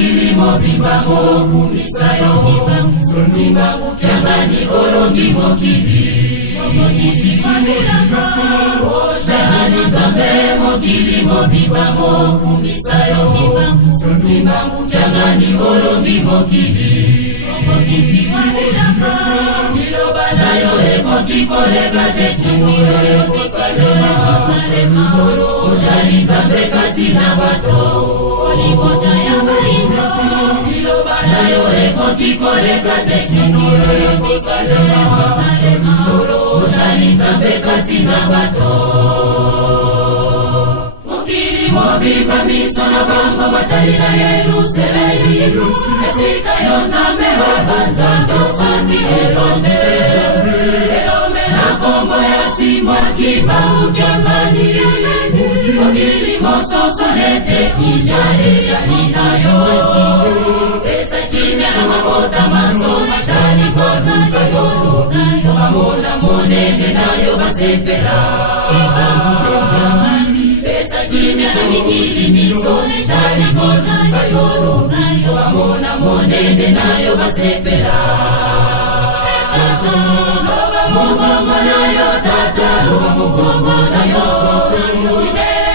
mokili mobimba mokumisa yo Nimbangu kiangani olongi mokili Ojali nzambe mokili mobimba mokumisa yo Nimbangu kiangani olongi mokili Niloba na yo ekoki koleka te sungu Ojali nzambe kati na bato Niloba na yo ekoki koleka te sungu Ojali nzambe kati na bato Mokili mobimba miso na bango batali na Yerusalemi Esika yo nzambe wabanzambe osangi elombe Elombe na kombo ya simo kibangu kiangani Mokili mososo nete ijali na yo Pesa kimya mabota maso machali kozuka yo Mamona monenge na yo basepela Pesa kimya mikili miso machali kozuka yo Mamona monenge na yo basepela Loba mugongo na yo tata Loba mugongo na yo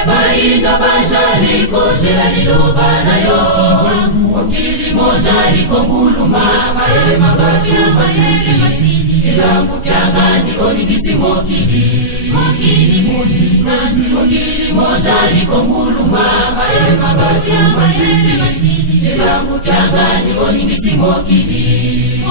Bainga bajali kojela liloba na yo Mokili mojali konguluma Maele mabaki masiki Ilangu kiangani onigisi mokili Mokili mojali konguluma Maele mabaki masiki Ilangu kiangani onigisi mokili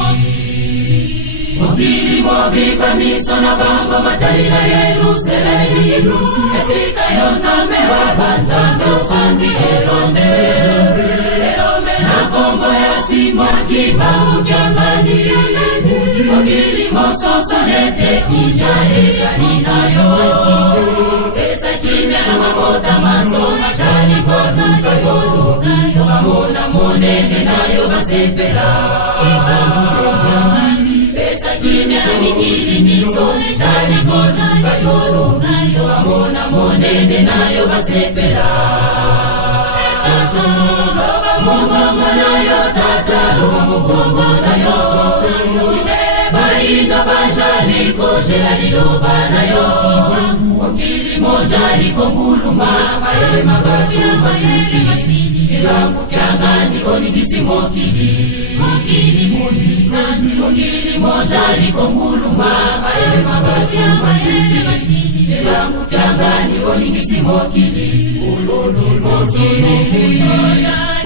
Mokili mobimba miso na bango matali na Yerusalemi Esika yo nzambe wabanzambe osangi elombe Elombe na kombo ya simo kibangu kiangani Mokili mososo nete ijali na yo Pesa kimya mabota maso machali kozuka yo Mamona monenge na yo basepela Kimya mikili miso chali kozuka yo Mamona monende na yo basepela Loba mugongo na yo tata Loba mugongo na yo Indele bainga bajali kojela liloba na yo Mokili mojali konguluma Maele mabaki masiki Ilangu kiangani onigisi mokili Mokili mojali konguluma Maele mabaki masiki Ilangu kiangani onigisi mokili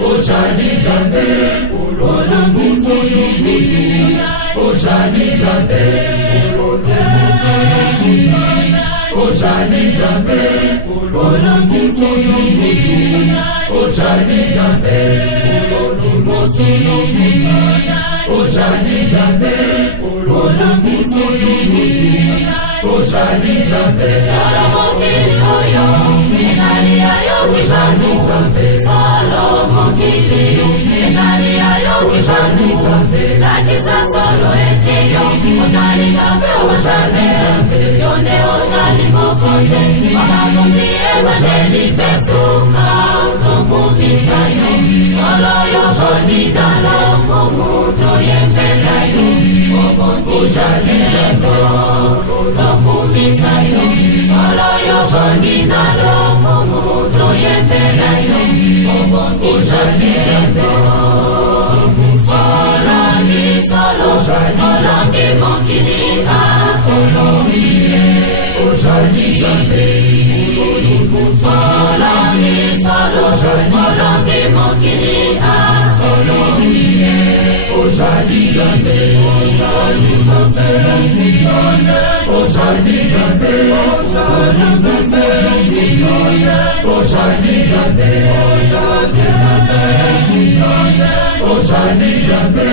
Ojali nzambe Ojali nzambe Ojali nzambe Ojali nzambe Ojali nzambe Ojali nzambe Solo mokili oyo Ejali ayo kijani nzambe Solo mokili Ejali ayo kijani nzambe Lakisa solo eteyo Ojali nzambe ojali nzambe Yonde ojali mofonze Wakagunzi evangeli fesuka Utomufisa yo Solo yo joni zalo Kumuto yemfeta yo Ojali nzambe Utomufisa yo Solo yo joni zalo Kumuto yemfeta yo Ojali nzambe Olangi solo Olangi mokili Afolomiye Ojali nzambe Olangi solo Olangi mokili Afolomiye Ojali nzambe Ojali nzambe Ojali nzambe Ojali nzambe Ojali nzambe Ojali nzambe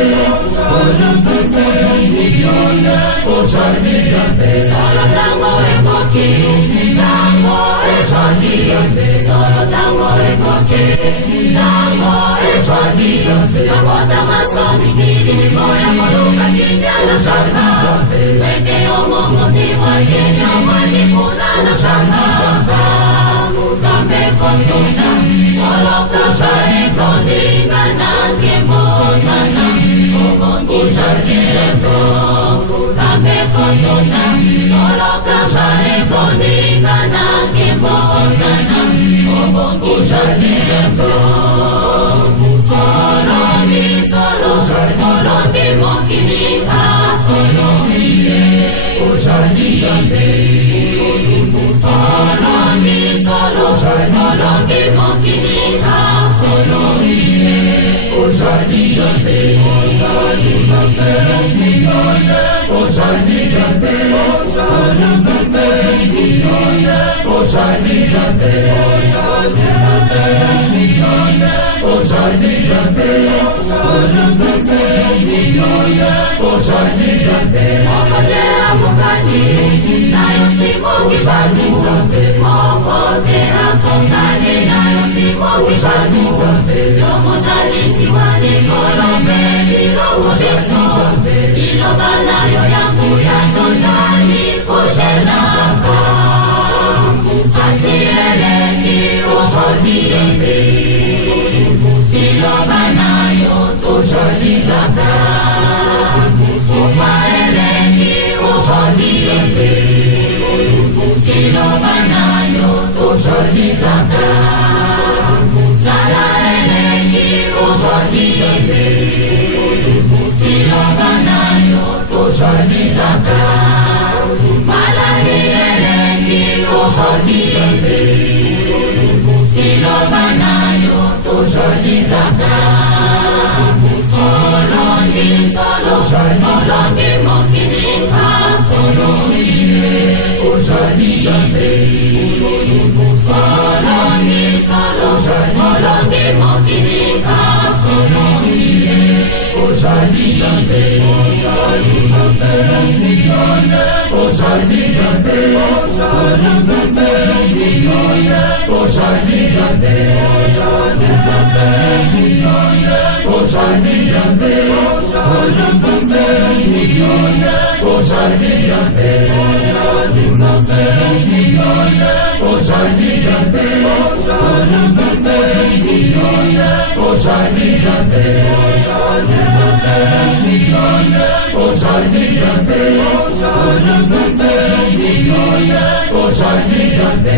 Ojali nzambe Solo tango ekoki Tango ojali nzambe Solo tango ekoki Tango ojali nzambe Nabota masomi kili Moya koluka kimya na shamba Weke omongo tiwa kimya Wali kuna na shamba Kambe fontuna Solo kacha exoninga na tona solo kambare zondika na kimbozana obongisha nembo Olondi solo Olondi mokinika Olondi Ojani zambe Olondi solo Olondi mokinika Olondi Ojani zambe Ojani zambe Ojani zambe Ojani zambe Ojani zambe Ojani zambe Ojani zambe Mokotea mukani nayo simo kishani zambe Mokotea sokani nayo simo kishani zambe Yomo jali siwani kolombe Birogo jesu Ilo balayo yangu yanto jali Kojela Asieleki ojani zambe Ilobanayo tojani zaka Ufaeleki ojani zambe Ilobanayo tojani zaka Salaeleki ojani zambe Ilobanayo tojani zaka Malalieleki ojani zambe Ilobanayo tojani zaka Olondi solo Olondi mokinika Olondi Ojani zambe Olondi solo Olondi mokinika Olondi Ojani zambe Ojani zambe Ojani zambe Ojani zambe Ojani zambe Ojani zambe Ojani zambe Ojani zambe Ojani zambe Ojani zambe Ojani zambe